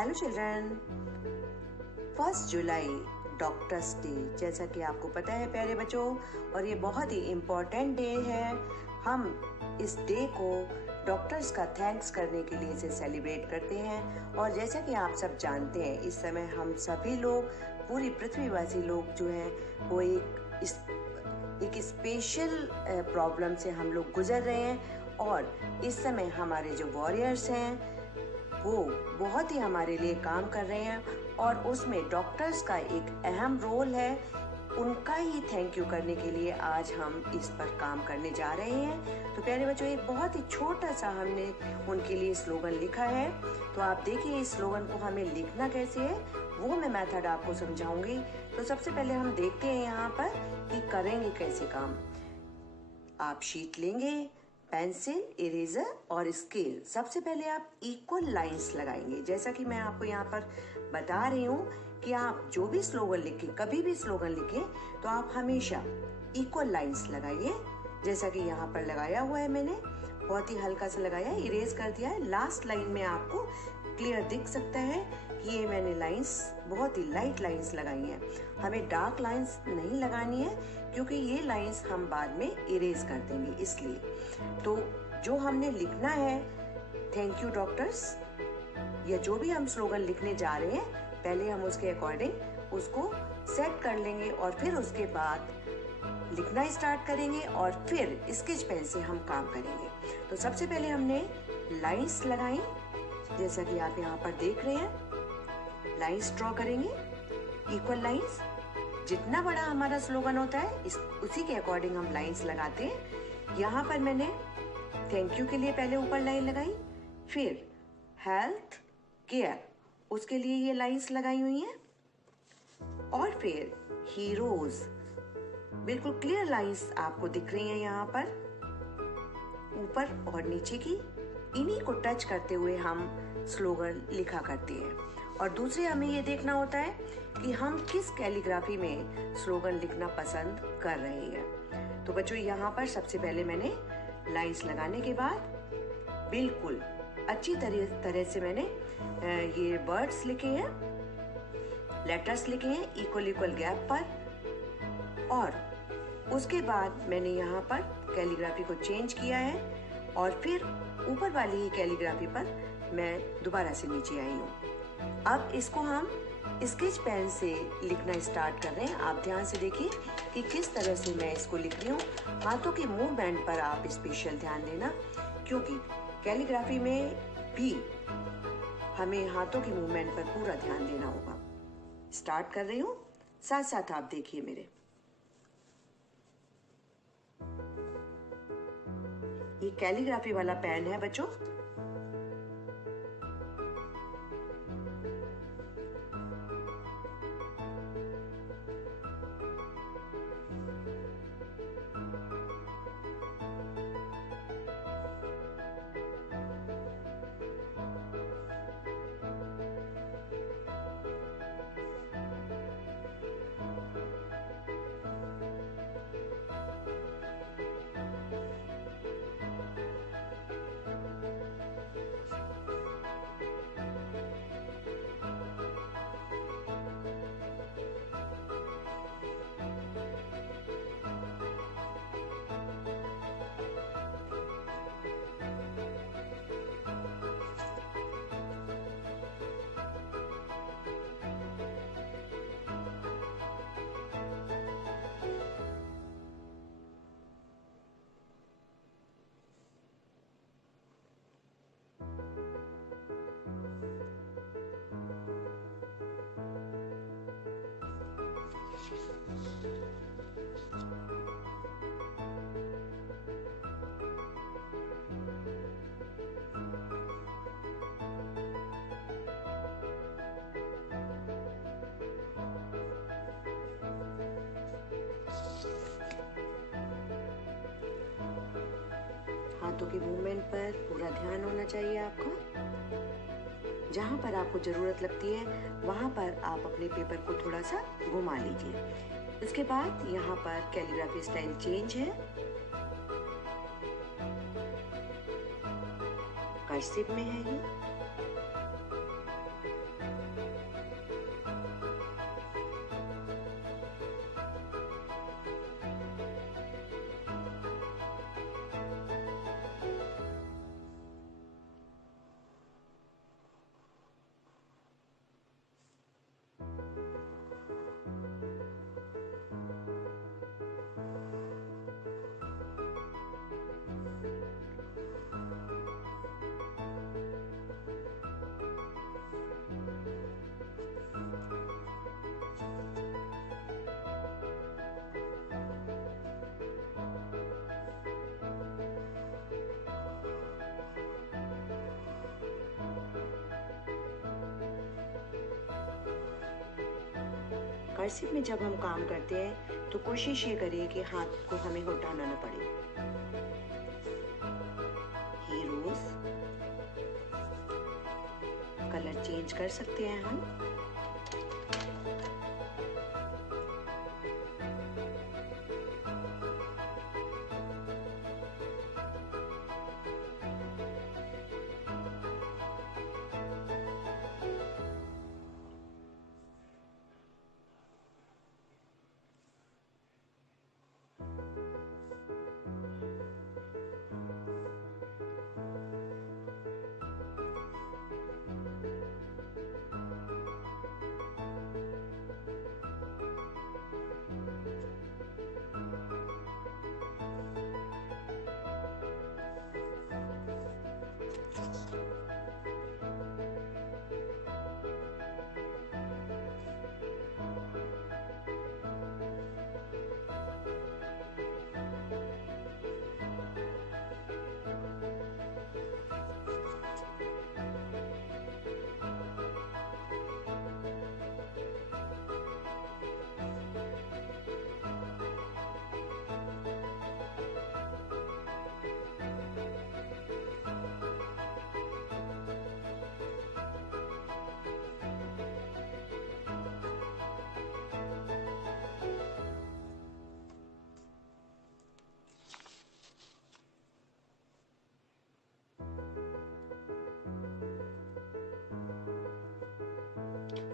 Hello children. 1 जुलाई doctors day, जैसा कि आपको पता है प्यारे बच्चों, और ये बहुत ही इम्पोर्टेंट डे है। हम इस डे को डॉक्टर्स का थैंक्स करने के लिए इसे सेलिब्रेट करते हैं। और जैसा कि आप सब जानते हैं, इस समय हम सभी लोग, पूरी पृथ्वीवासी लोग जो हैं वो एक स्पेशल प्रॉब्लम से हम लोग गुजर रहे हैं। और इस समय हमारे जो वॉरियर्स हैं वो बहुत ही हमारे लिए काम कर रहे हैं, और उसमें डॉक्टर्स का एक अहम रोल है। उनका ही थैंक यू करने के लिए आज हम इस पर काम करने जा रहे हैं। तो प्यारे बच्चों, एक बहुत ही छोटा सा हमने उनके लिए स्लोगन लिखा है। तो आप देखिए इस स्लोगन को हमें लिखना कैसे है, वो मैं मेथड आपको समझाऊंगी। तो सबसे पहले हम देखते हैं यहाँ पर कि करेंगे कैसे काम। आप शीट लेंगे, पेंसिल, इरेजर और स्केल। सबसे पहले आप इक्वल लाइंस लगाएंगे। जैसा कि मैं आपको यहाँ पर बता रही हूँ कि आप जो भी स्लोगन लिखें, कभी भी स्लोगन लिखें, तो आप हमेशा इक्वल लाइंस लगाइए। जैसा कि यहाँ पर लगाया हुआ है, मैंने बहुत ही हल्का सा लगाया, इरेज कर दिया है। लास्ट लाइन में आपको क्लियर दिख सकता है कि ये मैंने लाइंस बहुत ही लाइट लाइंस लगाई हैं। हमें डार्क लाइंस नहीं लगानी है, क्योंकि ये लाइंस हम बाद में इरेज कर देंगे, इसलिए। तो जो हमने लिखना है, थैंक यू डॉक्टर्स, या जो भी हम स्लोगन लिखने जा रहे हैं, पहले हम उसके अकॉर्डिंग उसको सेट कर लेंगे और फिर उसके बाद लिखना स्टार्ट करेंगे, और फिर स्केच पेन से हम काम करेंगे। तो सबसे पहले हमने लाइंस लगाई, जैसा कि आप यहाँ पर देख रहे हैं। लाइंस ड्रॉ करेंगे, इक्वल लाइंस। जितना बड़ा हमारा स्लोगन होता है उसी के अकॉर्डिंग हम लाइंस लगाते हैं। यहाँ पर मैंने थैंक यू के लिए पहले ऊपर लाइन लगाई, फिर हेल्थ केयर, उसके लिए ये लाइंस लगाई हुई हैं, और फिर हीरोज, बिल्कुल क्लियर लाइंस आपको दिख रही हैं यहाँ पर, ऊपर और नीचे की। इन्हीं को टच करते हुए हम स्लोगन लिखा करते हैं। और दूसरे हमें ये देखना होता है कि हम किस कैलीग्राफी में स्लोगन लिखना पसंद कर रहे हैं। तो बच्चों, यहाँ पर सबसे पहले मैंने लाइंस लगाने के बाद बिल्कुल अच्छी तरह से मैंने ये वर्ड्स लिखे हैं, लेटर्स लिखे हैं इक्वल गैप पर। और उसके बाद मैंने यहाँ पर कैलीग्राफी को चेंज किया है, और फिर ऊपर वाली ही कैलीग्राफी पर मैं दोबारा से नीचे आई हूँ। अब इसको हम स्केच पेन से लिखना स्टार्ट कर रहे हैं। आप ध्यान से देखिए कि किस तरह से मैं इसको लिख रही हूँ। हाथों के मूवमेंट पर आप स्पेशल ध्यान देना, क्योंकि कैलीग्राफी में भी हमें हाथों के मूवमेंट पर पूरा ध्यान देना होगा। स्टार्ट कर रही हूँ, साथ साथ आप देखिए मेरे। ये कैलीग्राफी वाला पेन है बच्चों। हाथों के मूवमेंट पर पूरा ध्यान होना चाहिए आपका। जहाँ पर आपको जरूरत लगती है वहाँ पर आप अपने पेपर को थोड़ा सा घुमा लीजिए। इसके बाद यहाँ पर कैलीग्राफी स्टाइल चेंज है, कर्सिव में है ये। कर्सिव में जब हम काम करते हैं तो कोशिश ये करिए कि हाथ को हमें उठाना ना पड़े। हीरोज कलर चेंज कर सकते हैं हम।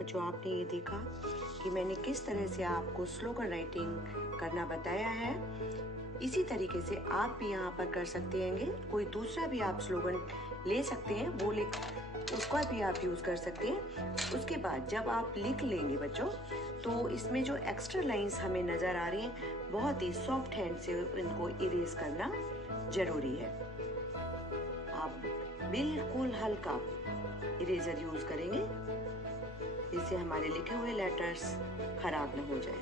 जो आपने ये देखा कि मैंने किस तरह से आपको स्लोगन राइटिंग करना बताया है, इसी तरीके से आप भी यहाँ पर कर सकते हैं। कोई दूसरा भी आप स्लोगन ले सकते हैं, वो लिख उसका भी आप यूज़ कर सकते हैं। उसके बाद जब आप लिख लेंगे बच्चों, तो इसमें जो एक्स्ट्रा लाइंस हमें नज़र आ रही हैं, बहुत ही सॉफ्ट हैंड से इनको इरेज करना ज़रूरी है। आप बिल्कुल हल्का इरेजर यूज़ करेंगे जिससे हमारे लिखे हुए लेटर्स खराब न हो जाए।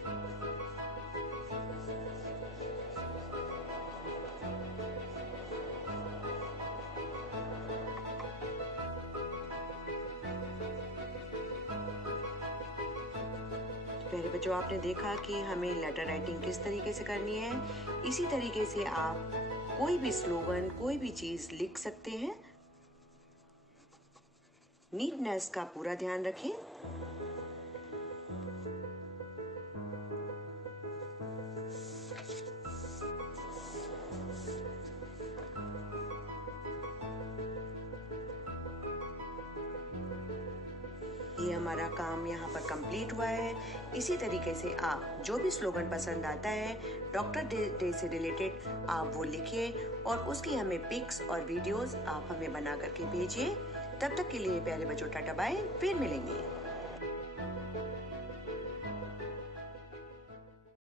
प्यारे बच्चों, आपने देखा कि हमें लेटर राइटिंग किस तरीके से करनी है। इसी तरीके से आप कोई भी स्लोगन, कोई भी चीज लिख सकते हैं। नीटनेस का पूरा ध्यान रखें। ये हमारा काम यहाँ पर कंप्लीट हुआ है। इसी तरीके से आप जो भी स्लोगन पसंद आता है डॉक्टर डे से रिलेटेड, आप वो लिखिए और उसकी हमें पिक्स और वीडियोस आप हमें बना करके भेजिए। तब तक के लिए प्यारे बच्चों, टाटा बाय, फिर मिलेंगे।